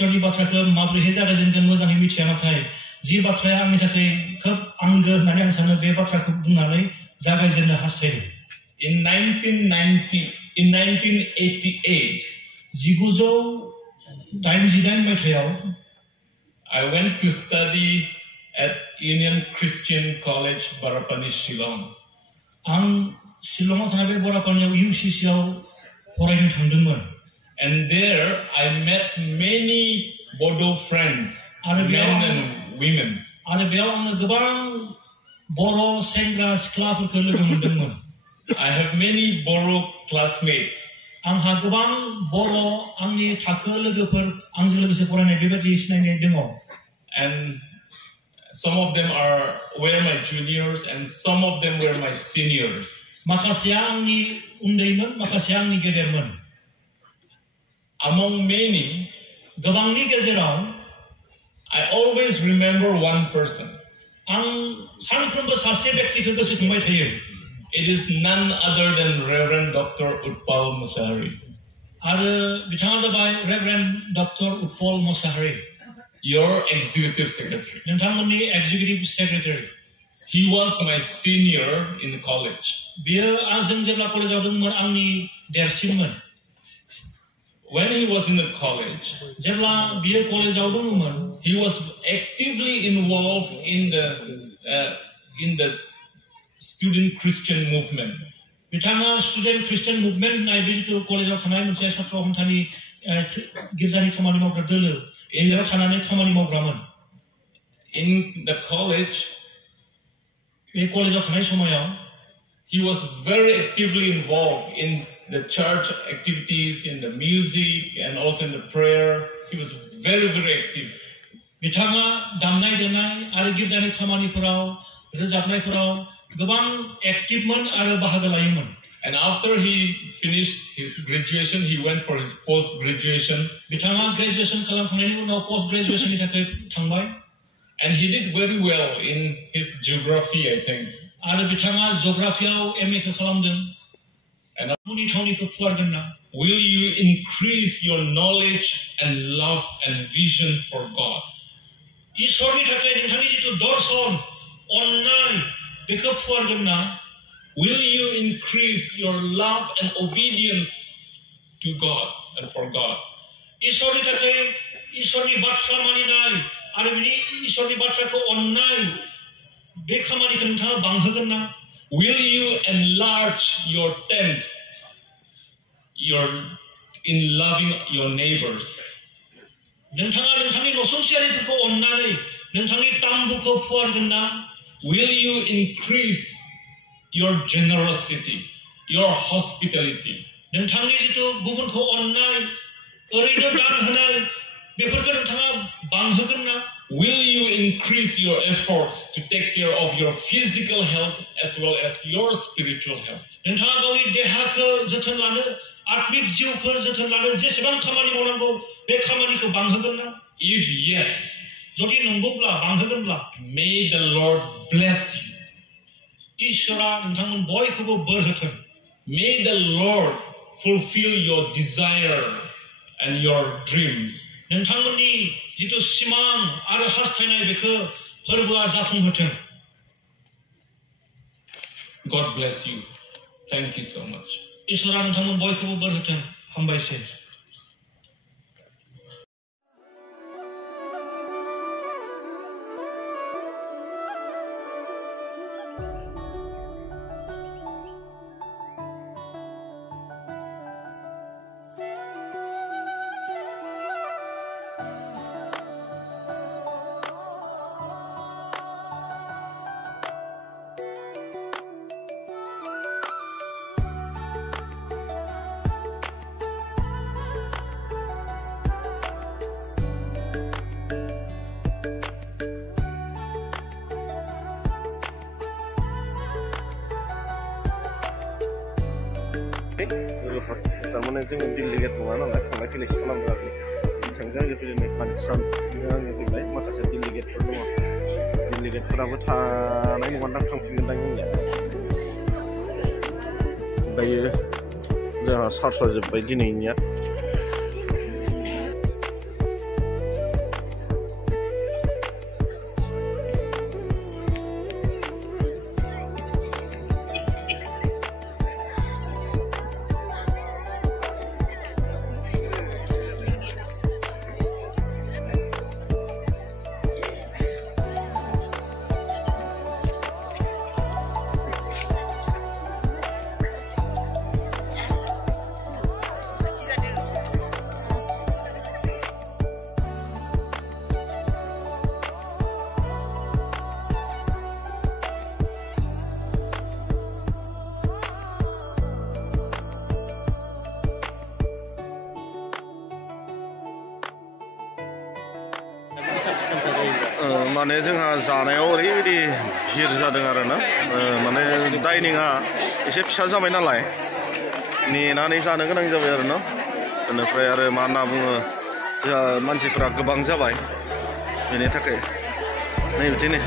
इसोरनि बाथ्राखौ माब्रैहाय जागायजेनगोन मोजाङै मिथिया नाथाय जि बाथ्राया आंनि थाखाय खोब आंगो होननानै आं सानो बे बाथ्राखौ बुंनानै जागायजेननो हास्थायदों In 1988 1988 मायथाइयाव I went to study at Union Christian College BoroFamily Shillong आं शिलंआव थानाय बे बरापानियाव UCCआव फरायनो थांदोंमोन and there I met many Bodo friends men and women आरो बेयाव आङो गोबां बर' सेंग्रा सिख्लाफोरखौ लोगो मोनदोंमोन I have many Boro classmates आंहा गोबां बर' आंनि थाखो लोगोफोर आंजों लोगोसे फरायनाय बेबायदि सिनायनाय दङ and some of them were my juniors and some of them were my seniors माखासेया आंनि उन्दैमोन माखासेया आंनि गेदेरमोन among many गोबांनि गेजेराव I always remember one person आं सानफ्रोमबो सासे व्यक्तिखौ गोसोखांबाय थायो It is none other than Reverend Dr. Utpal Mosahari. आरो बिथाङा जाबाय Reverend Dr. Utpal Mosahari. Your executive secretary. नोंथांमोननि executive secretary. He was my senior in college. बियो आंजों जेब्ला कलेजाव दंमोन आंनि देरसिनमोन. When he was in the college, जेब्ला बियो कलेजाव दंमोन, he was actively involved in the student Christian movement. बिथाङा student Christian movement होननाय बे जिथु कलेजाव थानाय मोनसे छात्र हमथानि गिर्जानि खामानि मावग्रा दोलो बेयाव थानानै खामानि मावग्रामोन. In the college, बे कलेजाव थानाय समायाव he was very actively involved in the church activities, in the music, and also in the prayer. He was very, very active. बिथाङा दामनाय देनाय आरो गिर्जानि खामानिफोराव रोजाबनायफोराव गोबां एक्टिभमोन आरो बाहागो लायोमोन. And after he finished his graduation, he went for his post graduation. बिथाङा ग्रेजुएशन खालामखांनायनि उनाव पोस्ट ग्रेजुएशननि थाखाय थांबाय. And he did very well in his geography, I think. आरो बिथाङा जिअग्राफियाव एमए खौ खालामदों. And बुनि थावनिखौ फुवारगोन ना? Will you increase your knowledge and love and vision for God? इसोरनि थाखाय नोंथांनि जितु दर्शन अननाय बेखौ फुवारगोन ना? Will you increase your love and obedience to God and for God? इसोरनि थाखाय इसोरनि बाथ्रा मानिनाय आरो बिनि इसोरनि बाथ्राखौ अननाय बे खामानिखौ नोंथाङा बांहोगोन ना? Will you enlarge your tent in loving your neighbors? नोंथाङा नोंथांनि नसुंसेयारिफोरखौ अननानै नोंथांनि ताम्बुखौ फुवारगोन ना? Will you increase your generosity, your hospitality? नोंथांनि जितु गुबुनखौ अननाय ओरैनो दान होनाय बेफोरखौ नोंथाङा बांहोगोन ना? Will you increase your efforts to take care of your physical health as well as your spiritual health? नोंथाङा गावनि देहाखौ जोथोन लानो आत्मिक जिउखौ जोथोन लानो जेसेबां खामानि मावनांगौ बे खामानिखौ बांहोगोन ना? If yes, जुदि नंगौब्ला बांहोगोनब्ला may the Lord bless you. इसोरा नोंथांमोन बयखौबो bore होथों. May the Lord fulfill your desire and your dreams. नोंथांमोननि जितु सिमां आरो हास्थायनाय बेखौ फोरबोआ जाफुंहोथों. God bless you. Thank you so much. इसोरा नोंथांमोन बयखौबो बोर होथों. हामबायसै. तारमाने जों डेलिगेट नङा नालाय थांलाय फैलाय खालामग्रा बिथांजों आंजों फैनाय फांसन आंजों फैबाय माखासे डेलिगेटफोर दङ डेलिगेटफोराबो थानाय नङादां थांफिनगोनदां जोंनिया दायो जोंहा चार्जआ जोब्बाय दिनैनिया माने जोंहा जानायाव ओरैबायदि भिर जादों आरोना माने डाइनिंआ एसे फिसा जाबाय नालाय नेनानै जानो गोनां जाबाय आरो न बेनिफ्राय आरो मा होनना बुङो मानसिफ्रा गोबां जाबाय बेनि थाखाय नै बिदिनो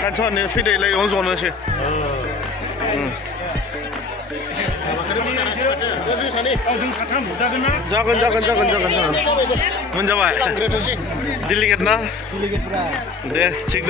खाथियावनो फैदैलाय बेयावनो जनोसै जागोन मोनजाबाय डेलिगेट ना दे थिग दं